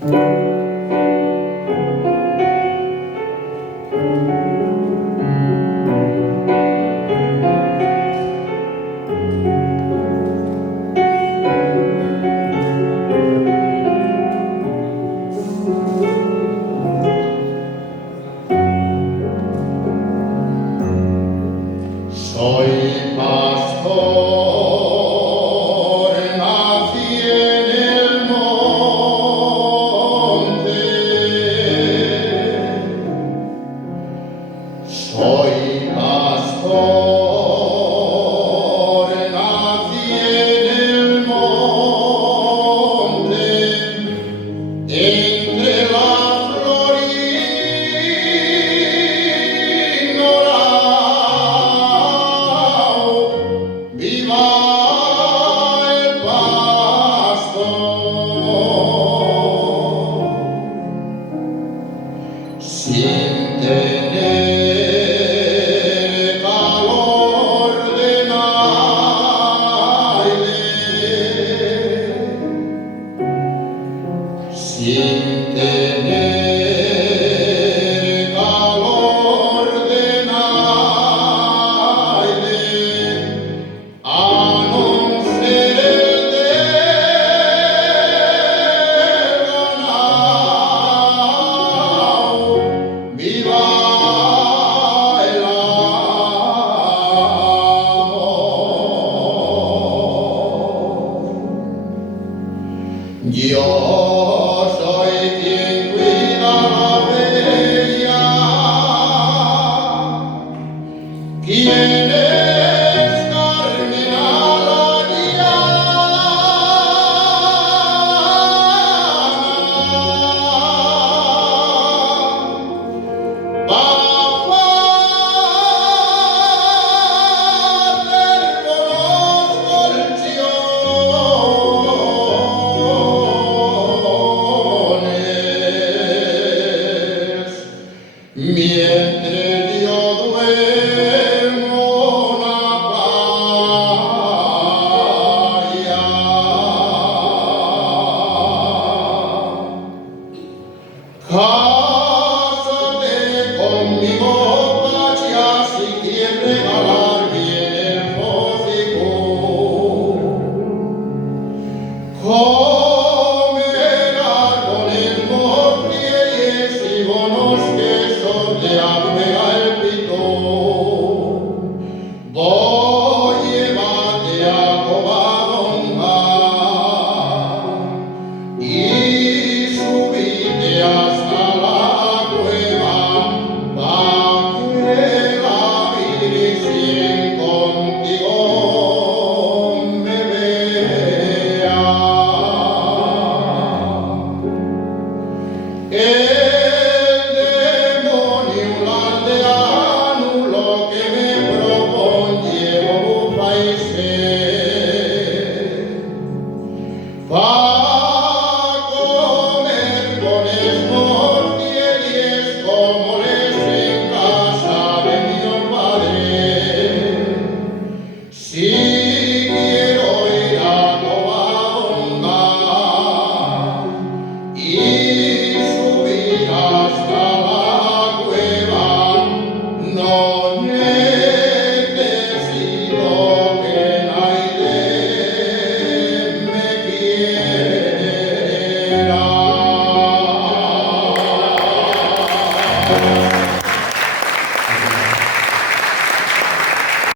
Soy pastor, nací en el monte. Soy pastor, nací en el monte, entre la flor ignorao, viva el pastor, sin tener calor de nadie, sin tener calor de nadie, a no ser el del ganado, viva el amor. Yo soy quien cuida la bella, quien es Carmen bajo hacer con los colchones, mientras yo duermo en la playa. Cásate conmigo, Pacha, si quieres regalar bien el hocico. Comerás con esmorfies y bonos quesos de almega el pito.